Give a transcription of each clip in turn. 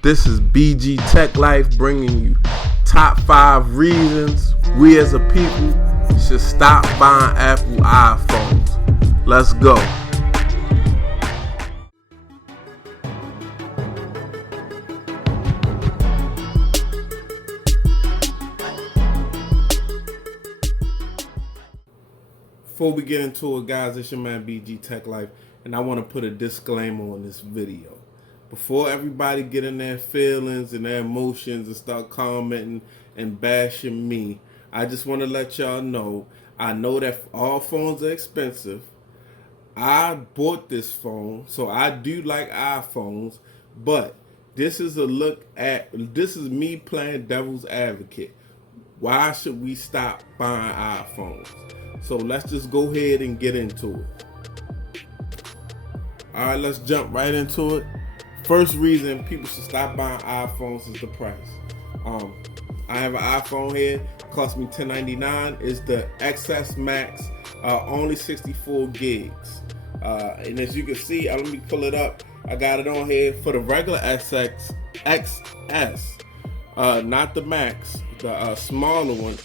This is BG Tech Life bringing you top 5 reasons we as a people should stop buying Apple iPhones. Let's go. Before we get into it, guys, it's your man BG Tech Life, and I want to put a disclaimer on this video. Before everybody get in their feelings and their emotions and start commenting and bashing me, I just want to let y'all know, I know that all phones are expensive. I bought this phone, so I do like iPhones, but this is me playing devil's advocate. Why should we stop buying iPhones? So let's just go ahead and get into it. Alright, let's jump right into it. First reason people should stop buying iPhones is the price. I have an iPhone here, it cost me $10.99. It's the XS Max, only 64 gigs. And as you can see, let me pull it up. I got it on here for the regular XS, not the Max, the smaller one.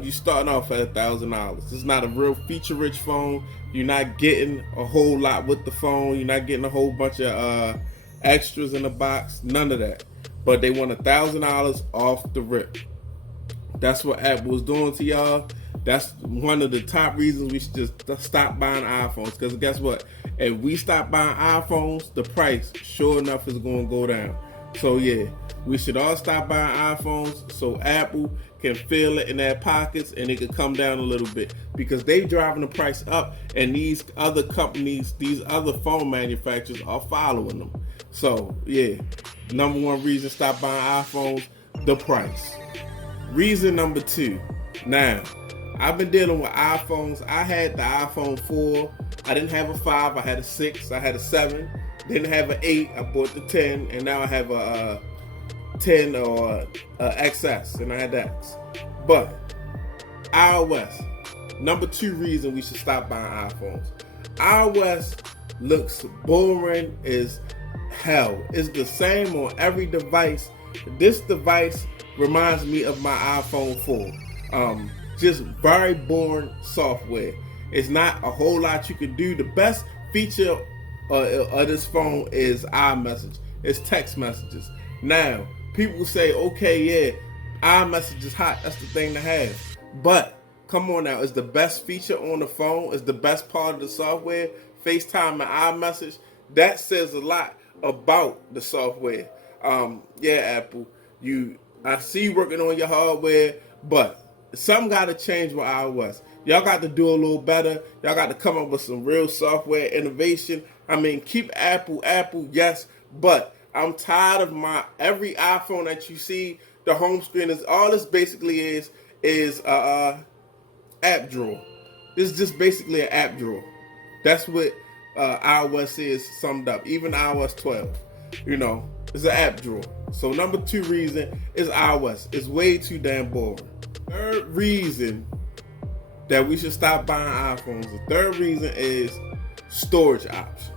You starting off at $1,000. It's not a real feature-rich phone. You're not getting a whole lot with the phone. You're not getting a whole bunch of extras in the box. None of that. But they want $1,000 off the rip. That's what Apple is doing to y'all. That's one of the top reasons we should just stop buying iPhones. Because guess what? If we stop buying iPhones, the price, sure enough, is going to go down. So yeah, we should all stop buying iPhones so Apple can feel it in their pockets and it can come down a little bit, because they driving the price up and these other companies, these other phone manufacturers are following them. So yeah, number one reason stop buying iPhones, the price. Reason number 2, now I've been dealing with iPhones. I had the iPhone 4. I didn't have a 5. I had a 6. I had a 7. Didn't have an 8. I bought the 10, and now I have a 10 or XS, and I had X. But iOS, number 2 reason we should stop buying iPhones. iOS looks boring as hell. It's the same on every device. This device reminds me of my iPhone 4. Just very boring software. It's not a whole lot you can do. The best feature of this phone is iMessage. It's text messages. Now, people say, okay, yeah, iMessage is hot. That's the thing to have. But come on now, it's the best feature on the phone. It's the best part of the software. FaceTime and iMessage. That says a lot about the software. Yeah, Apple, I see you working on your hardware, but something got to change with iOS. Y'all got to do a little better. Y'all got to come up with some real software innovation. I mean, keep Apple, yes, but I'm tired of every iPhone that you see, the home screen is, all this basically is app drawer. This is just basically an app drawer. That's what iOS is summed up. Even iOS 12, it's an app drawer. So number 2 reason is iOS. It's way too damn boring. Third reason that we should stop buying iPhones. The third reason is storage options.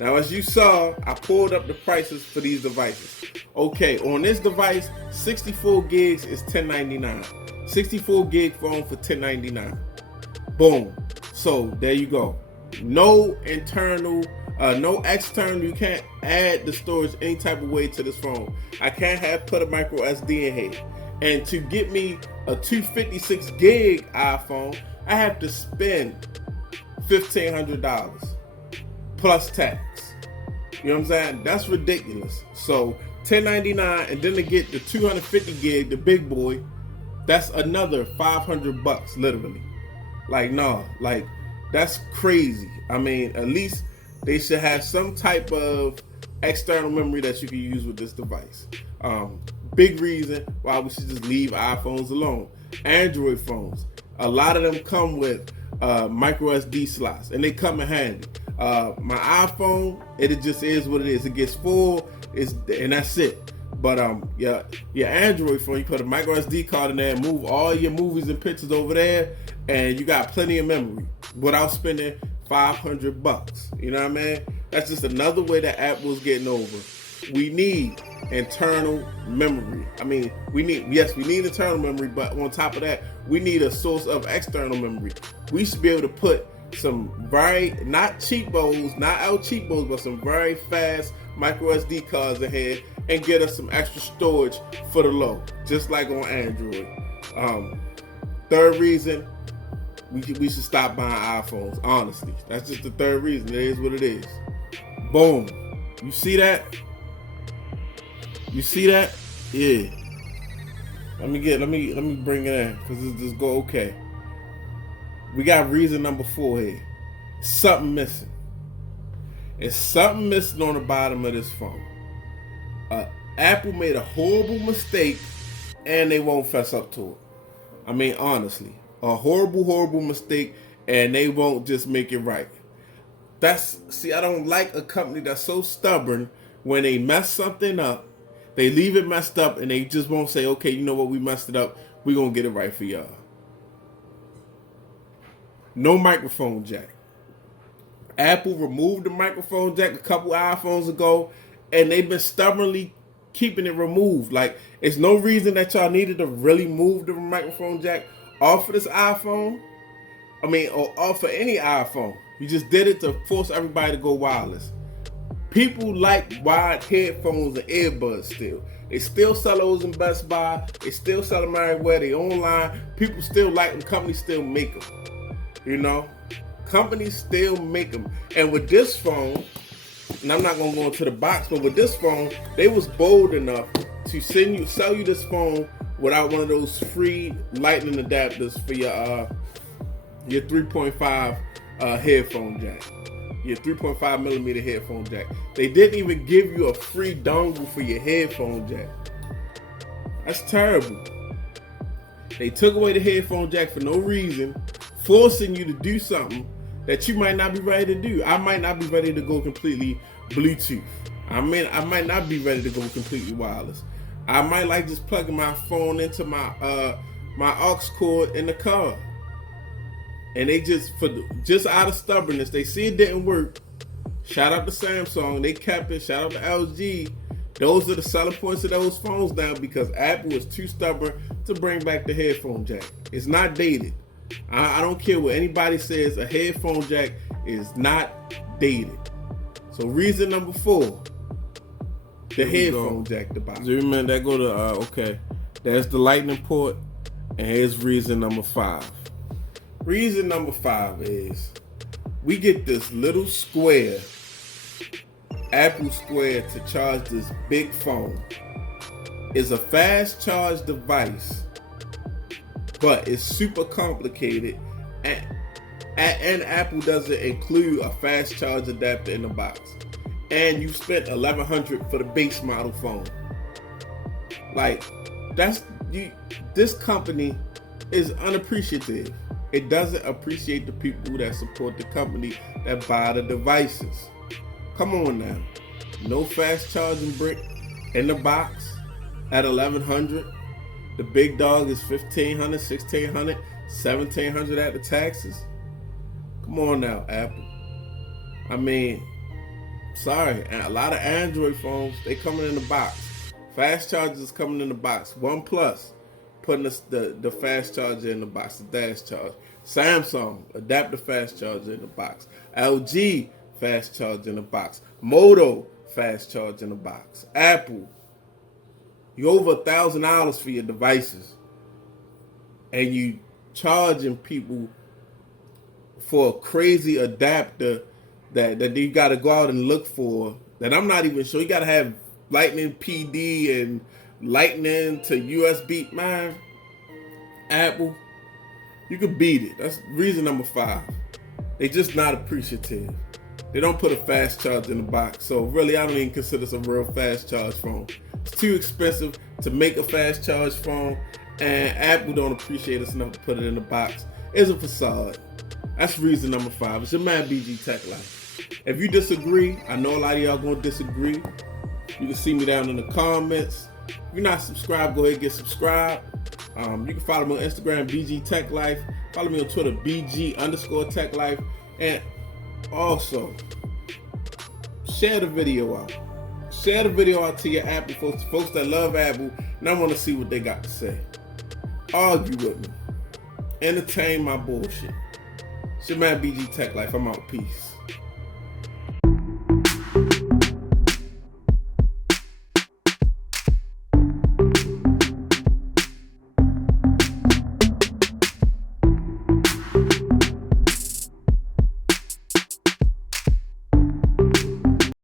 Now, as you saw, I pulled up the prices for these devices. Okay, on this device, 64 gigs is $10.99. 64 gig phone for $10.99. Boom. So there you go. No internal, no external. You can't add the storage any type of way to this phone. I can't put a micro SD in here. And to get me a 256 gig iPhone, I have to spend $1,500 plus tax. You know what I'm saying? That's ridiculous. So $10.99, and then to get the 250 gig, the big boy, that's another $500 literally. That's crazy. I mean, at least they should have some type of external memory that you can use with this device. Big reason why we should just leave iPhones alone. Android phones, a lot of them come with micro SD slots, and they come in handy. My iPhone, it just is what it is. It gets full, and that's it. But your Android phone, you put a micro SD card in there and move all your movies and pictures over there, and you got plenty of memory without spending $500. You know what I mean? That's just another way that Apple's getting over. we need internal memory. I mean, we need internal memory, but on top of that, we need a source of external memory. We should be able to put some very, not cheapos, not out cheapos, but some very fast micro SD cards in here and get us some extra storage for the low, just like on Android. Third reason, we should stop buying iPhones. Honestly, that's just the third reason. It is what it is. Boom. You see that? You see that? Yeah. Let me bring it in because this just go okay. We got reason number 4 here. Something missing. It's something missing on the bottom of this phone. Apple made a horrible mistake and they won't fess up to it. I mean, honestly, a horrible mistake and they won't just make it right. I don't like a company that's so stubborn when they mess something up, they leave it messed up and they just won't say, okay, you know what, we messed it up, we're going to get it right for y'all. No microphone jack. Apple removed the microphone jack a couple iPhones ago and they've been stubbornly keeping it removed. Like, it's no reason that y'all needed to really move the microphone jack off of this iPhone. I mean, or off of any iPhone. You just did it to force everybody to go wireless. People like wired headphones and earbuds still. They still sell those in Best Buy. They still sell them everywhere. They online. People still like them. Companies still make them. You know? Companies still make them. And with this phone, and I'm not going to go into the box, but with this phone, they was bold enough to sell you this phone without one of those free lightning adapters for your 3.5 headphone jack. Your 3.5 millimeter headphone jack. They didn't even give you a free dongle for your headphone jack. That's terrible. They took away the headphone jack for no reason, forcing you to do something that you might not be ready to do. I might not be ready to go completely Bluetooth. I might not be ready to go completely wireless. I might like just plugging my phone into my aux cord in the car. And they just out of stubbornness, they see it didn't work. Shout out to Samsung, they kept it. Shout out to LG. Those are the selling points of those phones now because Apple is too stubborn to bring back the headphone jack. It's not dated. I don't care what anybody says, a headphone jack is not dated. So reason number 4, the headphone jack, the box. So remember that go to, okay, there's the lightning port, and here's reason number 5. Reason number 5 is we get this little square, Apple Square, to charge this big phone. It's a fast charge device, but it's super complicated, and Apple doesn't include a fast charge adapter in the box. And you spent $1,100 for the base model phone. Like, this company is unappreciative. It doesn't appreciate the people that support the company that buy the devices. Come on now. No fast charging brick in the box at $1,100. The big dog is $1,500, $1,600, $1,700 at the taxes. Come on now, Apple. I mean, sorry, a lot of Android phones, they coming in the box. Fast chargers is coming in the box. OnePlus putting the fast charger in the box, the dash charge. Samsung, adaptive fast charger in the box. LG, fast charger in the box. Moto, fast charge in the box. Apple, you over $1,000 for your devices, and you charging people for a crazy adapter that you got to go out and look for. That I'm not even sure. You got to have Lightning PD and Lightning to USB. Man, Apple, you could beat it. That's reason number 5. They just not appreciative. They don't put a fast charge in the box. So really, I don't even consider this a real fast charge phone. It's too expensive to make a fast charge phone, and Apple don't appreciate us enough to put it in the box. It's a facade. That's reason number 5. It's your man BG Tech Life. If you disagree, I know a lot of y'all gonna disagree. You can see me down in the comments. If you're not subscribed, go ahead and get subscribed. You can follow me on Instagram, BG Tech Life. Follow me on Twitter, BG_Tech Life. And also, share the video out. Share the video out to your Apple folks that love Apple, and I want to see what they got to say. Argue with me. Entertain my bullshit. It's your man BG Tech Life. I'm out. Peace.